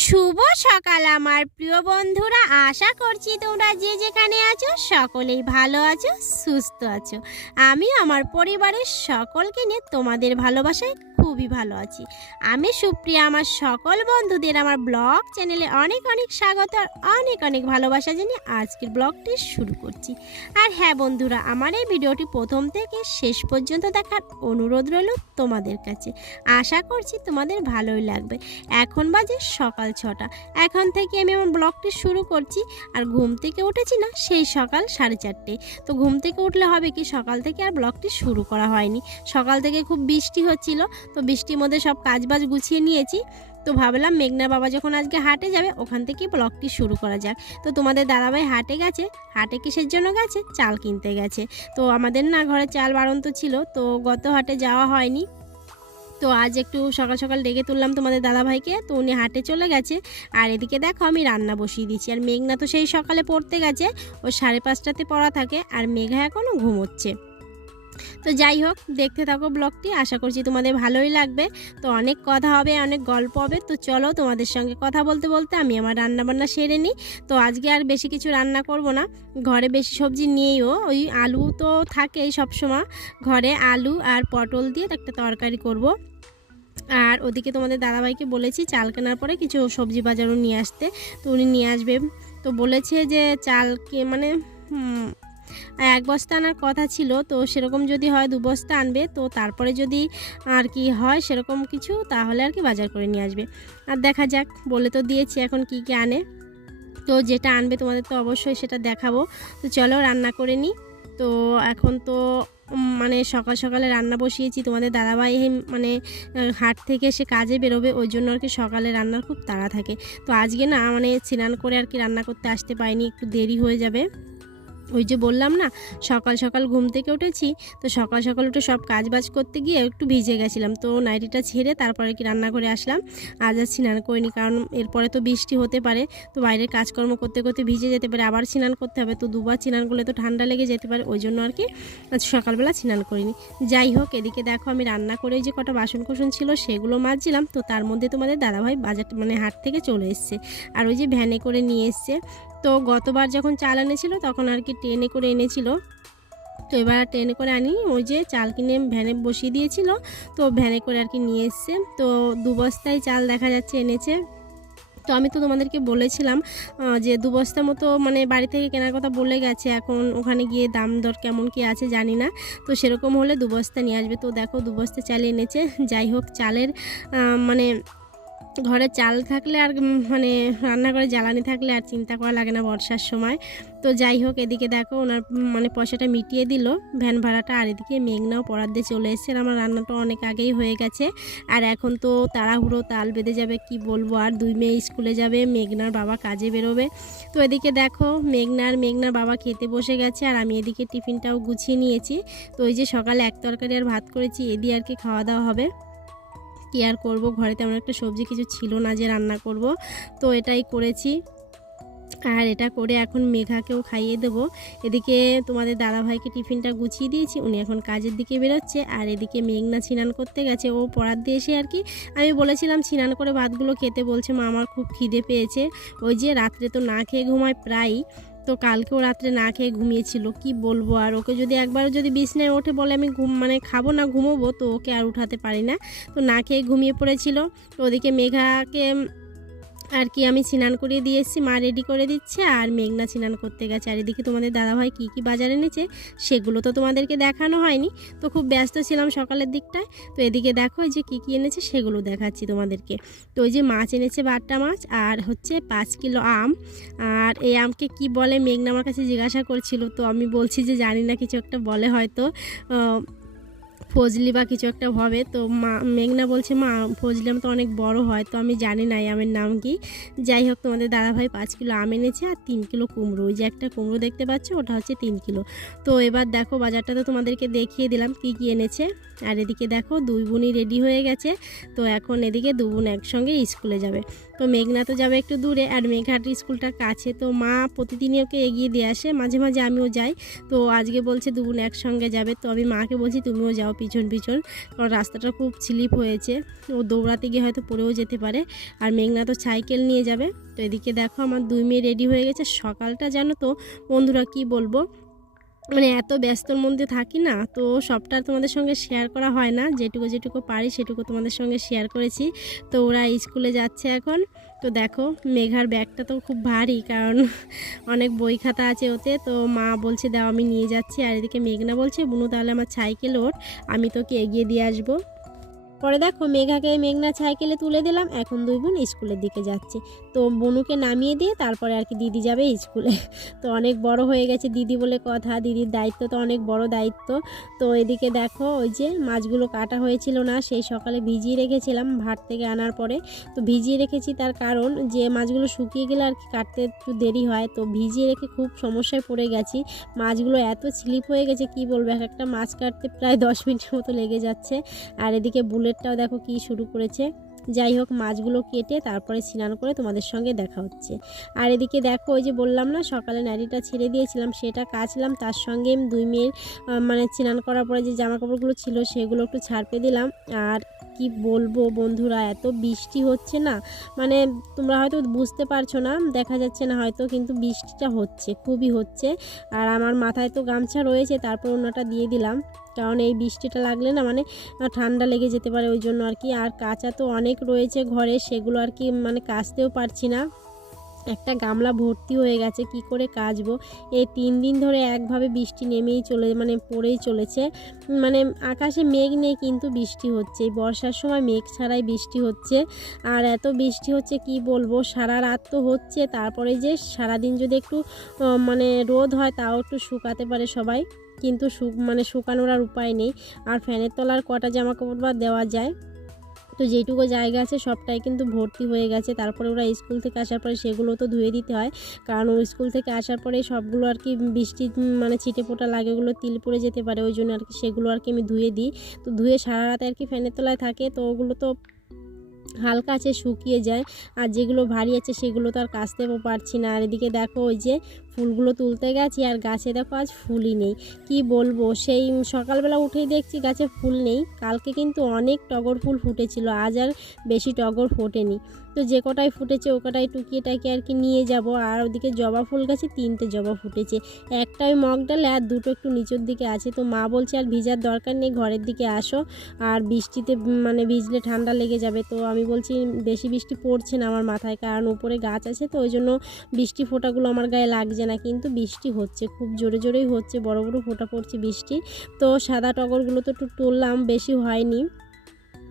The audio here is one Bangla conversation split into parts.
শুভ সকাল আমার প্রিয় বন্ধুরা, আশা করছি তোমরা যে যেখানে আছো সকলেই ভালো আছো, সুস্থ আছো। আমি আমার পরিবারের সকলকে নিয়ে তোমাদের ভালোবাসায় খুবই ভালো আছি। আমি সুপ্রিয়া, আমার সকল বন্ধুদের আমার ব্লগ চ্যানেলে অনেক অনেক স্বাগত আর অনেক অনেক ভালোবাসা জানিয়ে আজকের ব্লগটি শুরু করছি। আর হ্যাঁ বন্ধুরা, আমার এই ভিডিওটি প্রথম থেকে শেষ পর্যন্ত দেখার অনুরোধ রইল তোমাদের কাছে। আশা করছি তোমাদের ভালোই লাগবে। এখন বাজে সকাল 6টা। এখন থেকে আমি আমার ব্লগটি শুরু করছি। আর ঘুম থেকে উঠেছি না সেই সকাল 4:30। তো ঘুম থেকে উঠলে হবে কি, সকাল থেকে আর ব্লগটি শুরু করা হয়নি। সকাল থেকে খুব বৃষ্টি হচ্ছিল, তো বৃষ্টির মধ্যে সব কাজবাজ গুছিয়ে নিয়েছি। তো ভাবলাম মেঘনার বাবা যখন আজকে হাটে যাবে ওখান থেকেই ব্লগটি শুরু করা যাক। তো তোমাদের দাদাভাই হাটে গেছে। হাটে কিসের জন্য গেছে? চাল কিনতে গেছে। তো আমাদের না ঘরে চাল বাড়ন্ত ছিল, তো গত হাটে যাওয়া হয়নি। তো আজ একটু সকাল সকাল ডেকে তুললাম তোমাদের দাদাভাইকে, তো উনি হাটে চলে গেছে। আর এদিকে দেখো আমি রান্না বসিয়ে দিচ্ছি। আর মেঘনা তো সেই সকালে পড়তে গেছে, ও 5:30টাতে পড়া থাকে, আর মেঘা এখনও ঘুমোচ্ছে। তো যাই হোক, দেখতে থাকো ব্লগটি, আশা করছি তোমাদের ভালোই লাগবে। তো অনেক কথা হবে, অনেক গল্প হবে। তো চলো তোমাদের সঙ্গে কথা বলতে বলতে আমি আমার রান্নাবান্না সেরে নিই। তো আজকে আর বেশি কিছু রান্না করব না, ঘরে বেশি সবজি নিয়েও ওই আলু তো থাকেই সবসময় ঘরে, আলু আর পটল দিয়ে একটা তরকারি করব। আর ওদিকে তোমাদের দাদাভাইকে বলেছি চাল কেনার পরে কিছু সবজি বাজারও নিয়ে আসতে, তো উনি নিয়ে আসবে। তো বলেছে যে চালকে মানে 1 বস্তা আনার কথা ছিল, তো সেরকম যদি হয় 2 বস্তা আনবে। তো তারপরে যদি আর কি হয় সেরকম কিছু, তাহলে আর কি বাজার করে নিয়ে আসবে। আর দেখা যাক, বলে তো দিয়েছি এখন কি কি আনে। তো যেটা আনবে তোমাদের তো অবশ্যই সেটা দেখাবো। তো চলো রান্না করে নিই। তো এখন তো মানে সকাল সকালে রান্না বসিয়েছি। তোমাদের দাদাভাই মানে হাট থেকে এসে কাজে বেরোবে, ওই জন্য আর কি সকালে রান্নার খুব তাড়া থাকে। তো আজকে না মানে স্নান করে আর কি রান্না করতে আসতে পারিনি, একটু দেরি হয়ে যাবে। ওই যে বললাম না সকাল সকাল ঘুম থেকে উঠেছি, তো সকাল সকাল উঠে সব কাজ বাজ করতে গিয়ে একটু ভিজে গেছিলাম। তো নাইটিটা ছেড়ে তারপরে কি রান্না করে আসলাম। আজ আর স্নান করিনি, কারণ এরপরে তো বৃষ্টি হতে পারে, তো বাইরের কাজকর্ম করতে করতে ভিজে যেতে পারে, আবার স্নান করতে হবে। তো দুবার স্নান করলে তো ঠান্ডা লেগে যেতে পারে, ওই জন্য আর কি আজ সকালবেলা স্নান করিনি। যাই হোক, এদিকে দেখো আমি রান্না করে যে কটা বাসন কোসন ছিল সেগুলো মাজছিলাম। তো তার মধ্যে তোমাদের দাদাভাই বাজার মানে হাট থেকে চলে এসছে, আর ওই যে ভ্যানে করে নিয়ে এসছে। তো গতবার যখন চাল এনেছিল তখন আর কি ট্রেনে করে এনেছিল, তো এবার ট্রেনে করে আনি, ওই যে চাল কিনে ভ্যানে বসিয়ে দিয়েছিল, তো ভ্যানে করে আর কি নিয়ে এসছে। তো 2 বস্তায় চাল দেখা যাচ্ছে এনেছে। তো আমি তো তোমাদেরকে বলেছিলাম যে 2 বস্তা মতো মানে বাড়ি থেকে কেনার কথা বলে গেছে। এখন ওখানে গিয়ে দাম দর কেমন কি আছে জানি না, তো সেরকম হলে 2 বস্তা নিয়ে আসবে। তো দেখো 2 বস্তা চাল এনেছে। যাই হোক, চালের মানে ঘরে চাল থাকলে আর মানে রান্নাঘরে জ্বালানি থাকলে আর চিন্তা করা লাগে না বর্ষার সময়। তো যাই হোক, এদিকে দেখো ওনার মানে পয়সাটা মিটিয়ে দিল ভ্যান ভাড়াটা। আর এদিকে মেঘনাও পড়ার দিয়ে চলে এসছে। আমার রান্নাটা অনেক আগেই হয়ে গেছে। আর এখন তো তাড়াহুড়ো তাল বেঁধে যাবে, কি বলবো। আর 2 মেয়ে স্কুলে যাবে, মেঘনার বাবা কাজে বেরোবে। তো এদিকে দেখো মেঘনার বাবা খেতে বসে গেছে, আর আমি এদিকে টিফিনটাও গুছিয়ে নিয়েছি। তো ওই যে সকালে 1 তরকারি আর ভাত করেছি, এদিকে আর কি খাওয়া দাওয়া হবে। কি আর করবো, ঘরে তেমন একটা সবজি কিছু ছিল না যে রান্না করব, তো এটাই করেছি। আর এটা করে এখন মেঘাকেও খাইয়ে দেবো। এদিকে তোমাদের দাদাভাইকে টিফিনটা গুছিয়ে দিয়েছি, উনি এখন কাজের দিকে বেরোচ্ছে। আর এদিকে মেঘনা স্নান করতে গেছে, ও পড়ার দিয়ে এসে আর কি আমি বলেছিলাম স্নান করে ভাতগুলো খেতে, বলছে মা আমার খুব খিদে পেয়েছে। ওই যে রাত্রে তো না খেয়ে ঘুমায় প্রায়ই, তো কালকেও রাত্রে না খেয়ে ঘুমিয়েছিল, কি বলবো। আর ওকে যদি একবার যদি বিছনায় ওঠে বলে আমি মানে খাবো না ঘুমোবো, তো ওকে আর উঠাতে পারি না, তো না খেয়ে ঘুমিয়ে পড়েছিল। তো ওদিকে মেঘাকে আর কি আমি স্নান করিয়ে দিয়ে এসেছি, মা রেডি করে দিচ্ছে, আর মেঘনা স্নান করতে গেছে। আর এদিকে তোমাদের দাদাভাই কী কী বাজার এনেছে সেগুলো তো তোমাদেরকে দেখানো হয়নি, তো খুব ব্যস্ত ছিলাম সকালের দিকটায়। তো এদিকে দেখো যে কী কী এনেছে সেগুলো দেখাচ্ছি তোমাদেরকে। তো ওই যে মাছ এনেছে, বাটা মাছ, আর হচ্ছে 5 কিলো আম। আর এই আমকে কি বলে মেঘনা আমার কাছে জিজ্ঞাসা করছিল, তো আমি বলছি যে জানি না, কিছু একটা বলে হয়তো ফজলি বা কিছু একটা হবে। তো মেঘনা বলছে মা ফজলি আম তো অনেক বড় হয়, তো আমি জানি না এই আমের নাম কি। যাই হোক, তোমাদের দাদাভাই 5 কিলো আম এনেছে, আর 3 কিলো কুমড়ো। ওই যে একটা কুমড়ো দেখতে পাচ্ছ, ওটা হচ্ছে 3 কিলো। তো এবার দেখো বাজারটা তো তোমাদেরকে দেখিয়ে দিলাম কি কি এনেছে। আর এদিকে দেখো দুই বোনই রেডি হয়ে গেছে। তো এখন এদিকে দু বোন একসঙ্গে স্কুলে যাবে। তো মেঘনা তো যাবে একটু দূরে, আর মেঘাট স্কুলটা কাছে, তো মা প্রতিদিনই ওকে এগিয়ে দিয়ে আসে, মাঝে মাঝে আমিও যাই। তো আজকে বলছে দু বোন একসঙ্গে যাবে, তো আমি মাকে বলছি তুমিও যাও পিছন পিছন, কারণ রাস্তাটা খুব স্লিপ হয়েছে, ও দৌড়াতে গিয়ে হয়তো পড়েও যেতে পারে। আর মেঘনা তো সাইকেল নিয়ে যাবে। তো এদিকে দেখো আমার দুই মেয়ে রেডি হয়ে গেছে। সকালটা জানো তো বন্ধুরা কি বলবো, মানে এত ব্যস্তর মধ্যে থাকি না, তো সবটা তোমাদের সঙ্গে শেয়ার করা হয় না, যেটুকু যেটুকু পারি সেটুকু তোমাদের সঙ্গে শেয়ার করেছি। তো ওরা স্কুলে যাচ্ছে এখন। তো দেখো মেঘার ব্যাগটা তো খুব ভারী, কারণ অনেক বই খাতা আছে ওতে। তো মা বলছে দাও আমি নিয়ে যাচ্ছি। আর এদিকে মেঘনা বলছে বুনু তাহলে আমার সাইকেল ওঠ, আমি তোকে এগিয়ে দিয়ে আসবো। পরে দেখো মেঘনা সাইকেলে তুলে দিলাম। এখন দুই বোন স্কুলের দিকে যাচ্ছে। তো বনুকে নামিয়ে দিয়ে তারপরে আর কি দিদি যাবে স্কুলে। তো অনেক বড় হয়ে গেছে দিদি বলে কথা, দিদির দায়িত্ব তো অনেক বড় দায়িত্ব। তো এদিকে দেখো ওই যে মাছগুলো কাটা হয়েছিল না, সেই সকালে ভিজিয়ে রেখেছিলাম ভাত থেকে আনার পরে। তো ভিজিয়ে রেখেছি তার কারণ যে মাছগুলো শুকিয়ে গেলে আর কি কাটতে একটু দেরি হয়। তো ভিজিয়ে রেখে খুব সমস্যায় পড়ে গেছি, মাছগুলো এত স্লিপ হয়ে গেছে কি বলবো, এক একটা মাছ কাটতে প্রায় 10 মিনিটের মতো লেগে যাচ্ছে। আর এদিকে বুলেটটাও দেখো কি শুরু করেছে। যাই হোক মাছগুলো কেটে তারপরে স্নান করে তোমাদের সঙ্গে দেখা হচ্ছে। আর এদিকে দেখো ওই যে বললাম না সকালে নাড়িটা ছেড়ে দিয়েছিলাম, সেটা কাচলাম, তার সঙ্গে দুই মেয়ের মানে স্নান করার পরে যে জামা কাপড়গুলো ছিল সেগুলো একটু ছাড়পে দিলাম। আর কি বলবো বন্ধুরা, এত বৃষ্টি হচ্ছে না, মানে তোমরা হয়তো বুঝতে পারছো না, দেখা যাচ্ছে না হয়তো, কিন্তু বৃষ্টিটা হচ্ছে, খুবই হচ্ছে। আর আমার মাথায় তো গামছা রয়েছে, তারপর ওনাটা দিয়ে দিলাম, কারণ এই বৃষ্টিটা লাগলে না মানে ঠান্ডা লেগে যেতে পারে, ওই জন্য আর কি। আর কাঁচা তো অনেক রয়েছে ঘরে, সেগুলো আর কি মানে কাচতেও পারছি না, একটা গামলা ভর্তি হয়ে গেছে, কি করে কাচবো। এই 3 দিন ধরে একভাবে বৃষ্টি নেমেই মানে পড়েই চলেছে, মানে আকাশে মেঘ নেই কিন্তু বৃষ্টি হচ্ছে। এই বর্ষার সময় মেঘ ছাড়াই বৃষ্টি হচ্ছে। আর এত বৃষ্টি হচ্ছে কি বলবো, সারা রাত তো হচ্ছে, তারপরে যে সারাদিন যদি একটু মানে রোদ হয় তাও একটু শুকাতে পারে সবাই, কিন্তু মানে শুকানোর আর উপায় নেই। আর ফ্যানের তলার কটা জামা কাপড় বা দেওয়া যায়, তো যেটুকু জায়গা আছে সবটাই কিন্তু ভর্তি হয়ে গেছে। তারপরে ওরা স্কুল থেকে আসার পরে সেগুলো তো ধুয়ে দিতে হয়, কারণ ওই স্কুল থেকে আসার পরে সবগুলো আর কি বৃষ্টি মানে ছিটে ফোটা লাগে, ওগুলো তিল পড়ে যেতে পারে, ওই জন্য আর কি সেগুলো আর কি আমি ধুয়ে দিই। তো ধুয়ে সারা রাতে আর কি ফ্যানের তলায় থাকে, তো ওগুলো তো হালকা আছে শুকিয়ে যায়, আর যেগুলো ভারী আছে সেগুলো তো আর কাচতেও পারছি না। আর এদিকে দেখো ওই যে ফুলগুলো তুলতে গেছি, আর গাছে দেখো আজ ফুলই নেই, কি বলবো, সেই সকালবেলা উঠেই দেখছি গাছে ফুল নেই। কালকে কিন্তু অনেক টগর ফুল ফুটেছিল, আজ আর বেশি টগর ফোটেনি। তো যে কটাই ফুটেছে ও কটাই টুকিয়ে টাকিয়ে আর কি নিয়ে যাব। আর ওদিকে জবা ফুল গাছে 3টে জবা ফুটেছে, একটা ওই মগ ডালে আর 2টো একটু নিচের দিকে আছে। তো মা বলছে আর ভিজার দরকার নেই, ঘরের দিকে আসো, আর বৃষ্টিতে মানে ভিজলে ঠান্ডা লেগে যাবে। তো আমি বলছি বেশি বৃষ্টি পড়ছে না আমার মাথায়, কারণ উপরে গাছ আছে, তো ওই জন্য বৃষ্টি ফোঁটাগুলো আমার গায়ে লাগছে না, কিন্তু বৃষ্টি হচ্ছে, খুব জোরে জোরেই হচ্ছে, বড় বড় ফোঁটা পড়ছে বৃষ্টি। তো সাদা টগরগুলো তো একটু তুললাম, বেশি হয়নি।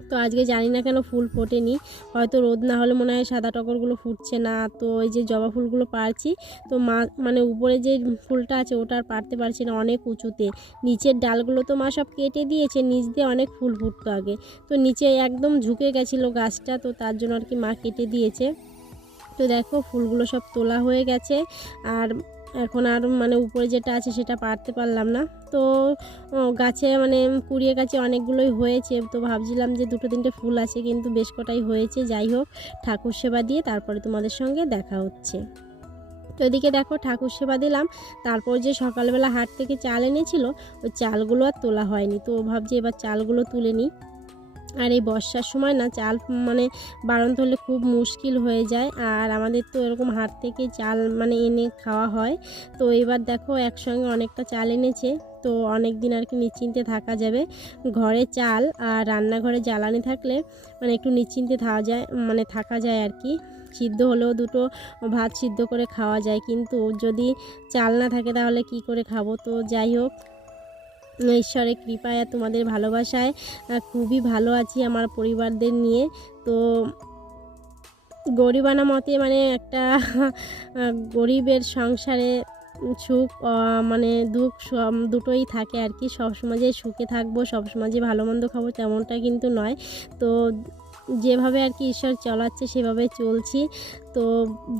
তো আজকে জানি না কেন ফুল ফোটেনি, হয়তো রোদ না হলে মনে হয় সাদা টগরগুলো ফুটছে না। তো এই যে জবা ফুলগুলো পারছি, তো মা মানে উপরে যে ফুলটা আছে ওটা আর পারতে পারছি না, অনেক উঁচুতে, নিচের ডালগুলো তো মা সব কেটে দিয়েছে, নিচ দিয়ে অনেক ফুল ফুটতো আগে, তো নিচে একদম ঝুঁকে গেছিলো গাছটা, তো তার জন্য আর কি মা কেটে দিয়েছে। তো দেখো ফুলগুলো সব তোলা হয়ে গেছে, আর এখন আর মানে উপরে যেটা আছে সেটা পারতে পারলাম না। তো গাছে মানে কুড়িয়ে গাছে অনেকগুলোই হয়েছে, তো ভাবছিলাম যে 2-3টে ফুল আছে, কিন্তু বেশ কটাই হয়েছে। যাই হোক ঠাকুর সেবা দিয়ে তারপরে তোমাদের সঙ্গে দেখা হচ্ছে। তো এদিকে দেখো ঠাকুর সেবা দিলাম, তারপর যে সকালবেলা হাট থেকে চাল এনেছিল ওই চালগুলো আর তোলা হয়নি, তো ভাবছি এবার চালগুলো তুলে নিই। আর এই বর্ষার সময় না চাল মানে বাড়ন্ত হলে খুব মুশকিল হয়ে যায়, আর আমাদের তো এরকম হাট থেকে চাল মানে এনে খাওয়া হয়। তো এবার দেখো একসঙ্গে অনেকটা চাল এনেছে, তো অনেক দিন আর কি নিশ্চিন্তে থাকা যাবে। ঘরে চাল আর রান্নাঘরে জ্বালানি থাকলে মানে একটু নিশ্চিন্তে থাকা যায় আর কি, সিদ্ধ হলেও 2টো ভাত সিদ্ধ করে খাওয়া যায়, কিন্তু যদি চাল না থাকে তাহলে কি করে খাবো। তো যাই হোক ঈশ্বরের কৃপায় আর তোমাদের ভালোবাসায় খুবই ভালো আছি আমার পরিবারদের নিয়ে। তো গরিবানা মতে মানে একটা গরিবের সংসারে সুখ মানে দুঃখ দুটোই থাকে আর কি, সবসময় যে সুখে থাকবো, সবসময় যে ভালো মন্দ খাবো তেমনটা কিন্তু নয়। তো যেভাবে আর কি ঈশ্বর চলাচ্ছে সেভাবে চলছি। তো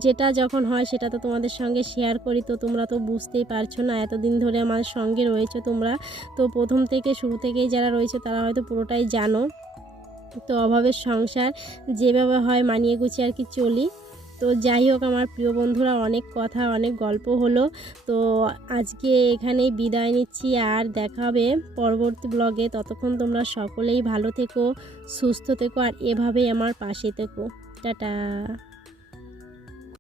যেটা যখন হয় সেটা তো তোমাদের সঙ্গে শেয়ার করি, তো তোমরা তো বুঝতেই পারছো না, এতদিন ধরে আমার সঙ্গে রয়েছো তোমরা, তো প্রথম থেকে শুরু থেকেই যারা রয়েছে তারা হয়তো পুরোটাই জানো। তো অভাবের সংসার যেভাবে হয় মানিয়ে গুছিয়ে আর কি চলি। তো যাই হোক আমার প্রিয় বন্ধুরা, অনেক কথা অনেক গল্প হলো। তো আজকে এখানেই বিদায় নিচ্ছি, আর দেখা হবে পরবর্তী ব্লগে। ততক্ষণ তোমরা সকলেই ভালো থেকো, সুস্থ থেকো, আর এভাবেই আমার পাশে থেকো। টাটা।